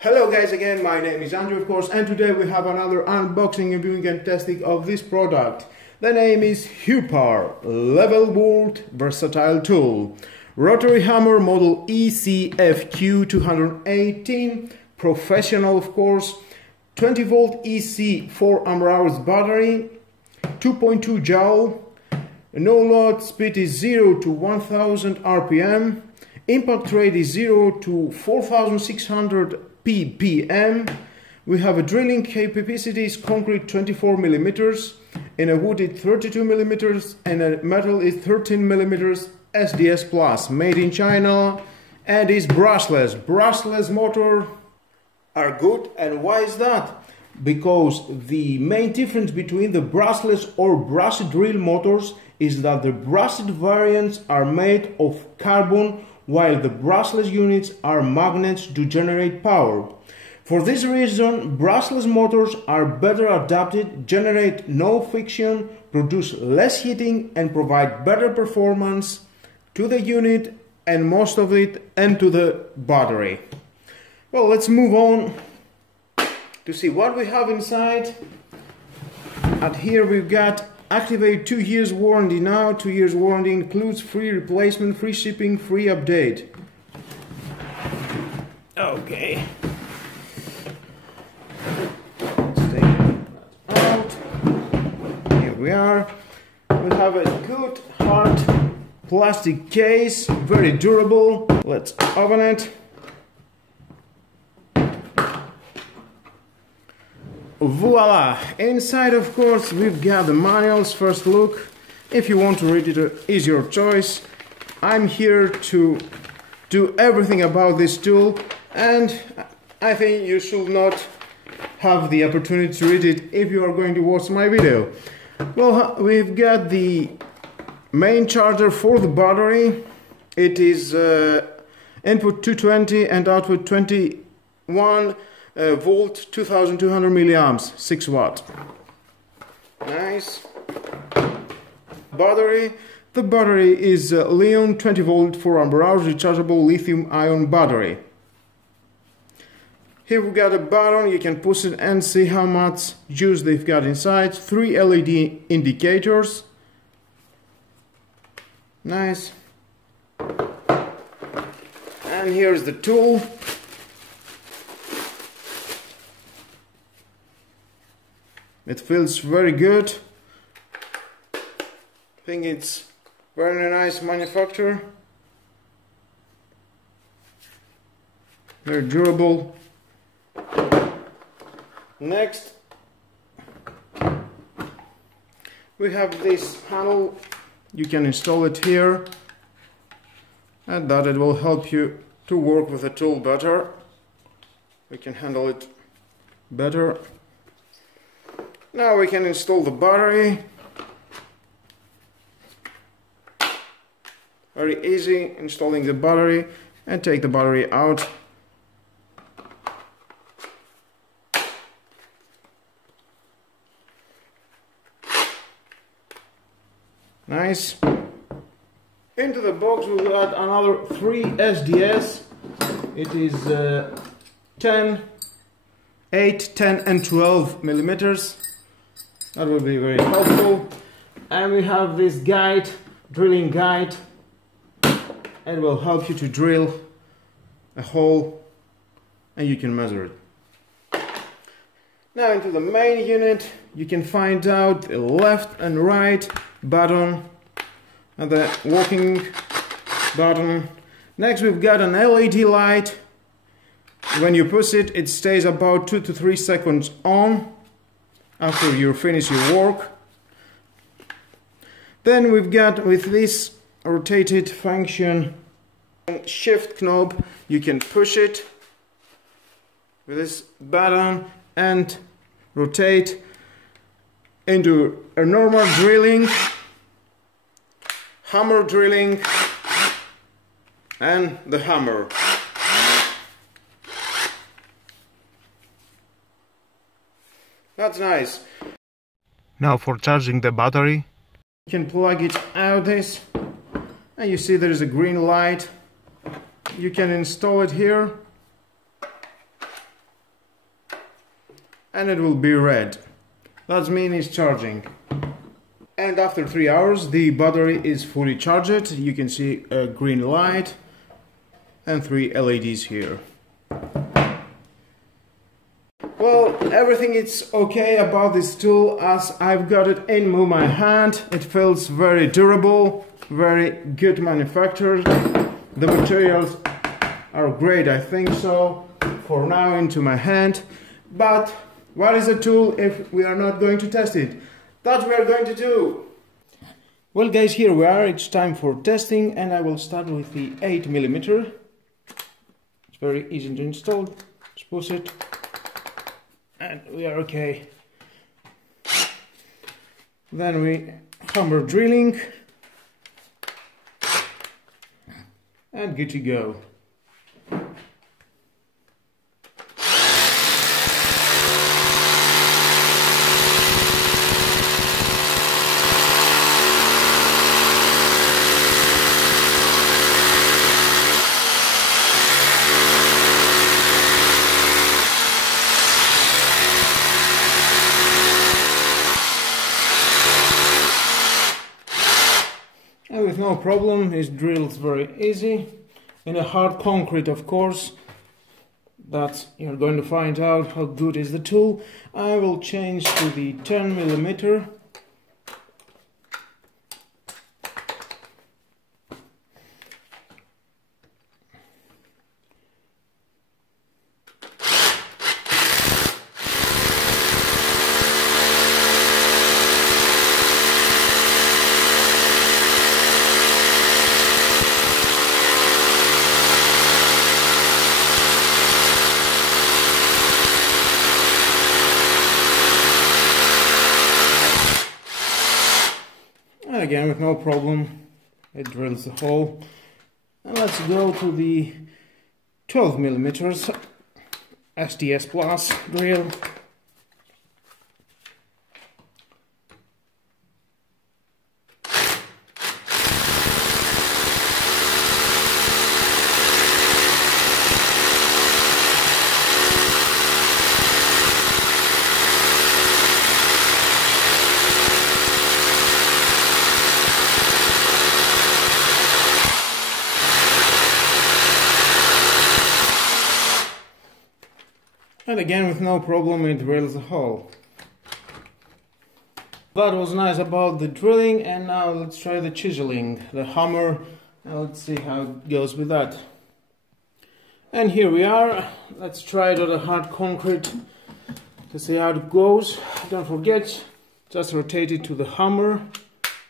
Hello guys, again my name is Andrew of course, and today we have another unboxing, reviewing and testing of this product. The name is Huepar Level Bolt Versatile Tool, Rotary Hammer model ECFQ218, professional of course, 20 volt EC 4 Ah battery, 2.2 joule, no load, speed is 0 to 1000 RPM, impact rate is 0 to 4600 ppm. We have a drilling capacity is concrete 24 millimeters, and a wood is 32 millimeters, and a metal is 13 millimeters. SDS-Plus, made in China, and is brushless. Brushless motor are good, and why is that? Because the main difference between the brushless or brushed drill motors is that the brushed variants are made of carbon, while the brushless units are magnets to generate power. For this reason, brushless motors are better adapted, generate no friction, produce less heating, and provide better performance to the unit and most of it and to the battery. Well, let's move on to see what we have inside. And here we've got activate 2 years warranty now. 2 years warranty includes free replacement, free shipping, free update. Okay. Let's take it out. Here we are. We have a good hard plastic case, very durable. Let's open it. Voila! Inside, of course, we've got the manuals. First look. If you want to read it, is your choice. I'm here to do everything about this tool, and I think you should not have the opportunity to read it if you are going to watch my video. Well, we've got the main charger for the battery. It is input 220 and output 21 volt, 2200 milliamps, 6 watt. Nice. Battery. The battery is Li-ion 20 volt 4 Ah rechargeable lithium-ion battery. Here we got a button, you can push it and see how much juice they've got inside. 3 LED indicators. Nice. And here's the tool. It feels very good. I think it's very nice manufacture. Very durable. Next, we have this handle. You can install it here, and that it will help you to work with the tool better. We can handle it better. Now we can install the battery. Very easy installing the battery, and take the battery out. Nice. Into the box we will add another 3 SDS. It is 10, 8, 10 and 12 millimeters. That will be very helpful. And we have this guide, drilling guide, and will help you to drill a hole, and you can measure it. Now into the main unit, you can find out the left and right button and the walking button. Next we've got an LED light. When you push it, it stays about 2 to 3 seconds on after you finish your work. Then we've got, with this rotated function, shift knob, you can push it with this button and rotate into a normal drilling, hammer drilling, and the hammer. That's nice. Now for charging the battery, you can plug it out this, and you see there is a green light. You can install it here. and it will be red. That means it's charging. And after 3 hours the battery is fully charged. You can see a green light and 3 LEDs here. Well, everything is okay about this tool as I've got it in my hand. It feels very durable, very good manufactured. The materials are great, I think so, for now into my hand. But what is a tool if we are not going to test it? That we are going to do. Well guys, here we are. It's time for testing and I will start with the 8mm. It's very easy to install. Just push it. And we are okay. Then we hammer drilling and good to go. And with no problem, it drills very easy. In a hard concrete, of course, that you're going to find out how good is the tool. I will change to the 10mm. And again, with no problem, it drills the hole. And let's go to the 12mm SDS-Plus drill. And again, with no problem, it drills a hole. That was nice about the drilling, and now let's try the chiseling, the hammer, and let's see how it goes with that. And here we are. Let's try it on the hard concrete to see how it goes. Don't forget, just rotate it to the hammer,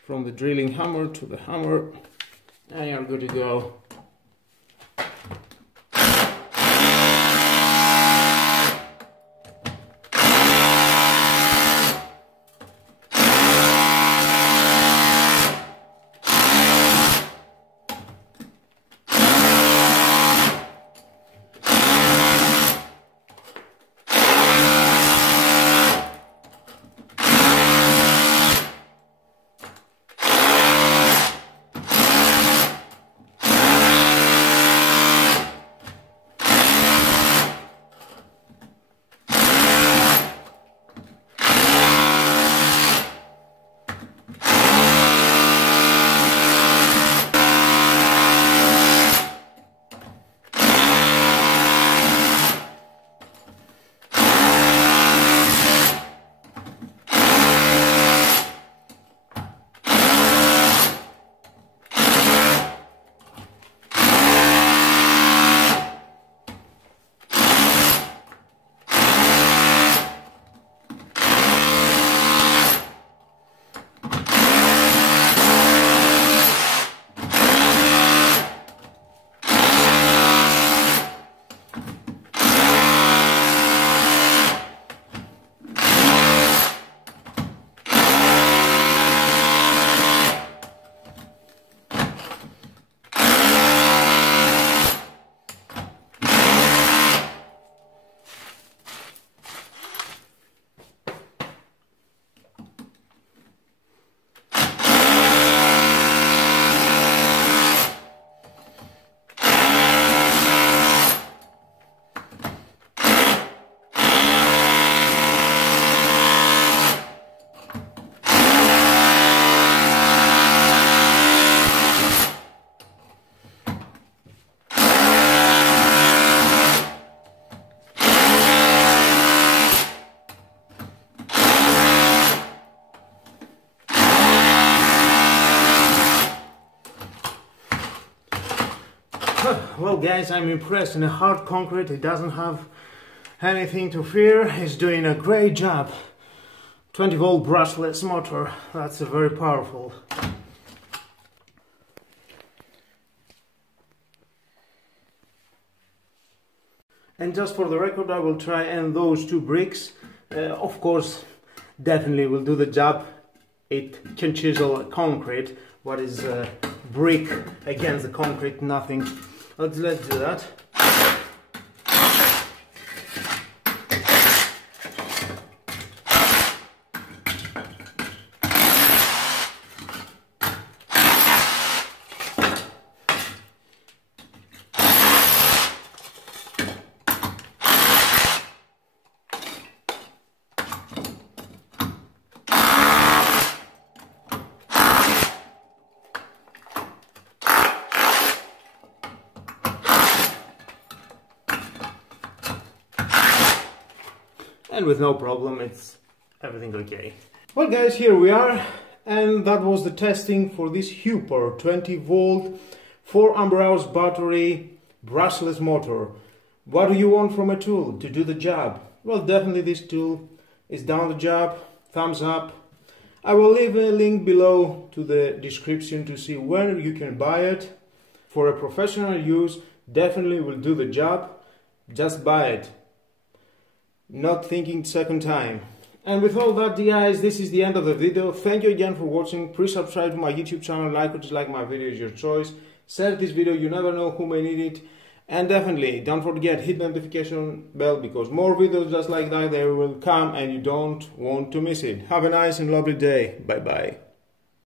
from the drilling hammer to the hammer, and you're good to go. guys, I'm impressed. In a hard concrete, it doesn't have anything to fear. It's doing a great job. 20V brushless motor, that's very powerful. And just for the record, I will try and those two bricks. Of course, definitely will do the job. It can chisel concrete. What is brick against the concrete? Nothing. Let's do that. And with no problem, it's everything okay. Well guys, here we are, and that was the testing for this Huepar 20V 4Ah battery brushless motor. What do you want from a tool to do the job? Well, definitely this tool is done the job. Thumbs up. I will leave a link below to the description to see where you can buy it. For a professional use, definitely will do the job. Just buy it. Not thinking second time. And with all that, guys, this is the end of the video. Thank you again for watching. Please subscribe to my YouTube channel, like or dislike my video, is your choice. Share this video, you never know who may need it. And definitely don't forget, hit the notification bell, because more videos just like that, they will come and you don't want to miss it. Have a nice and lovely day. Bye bye.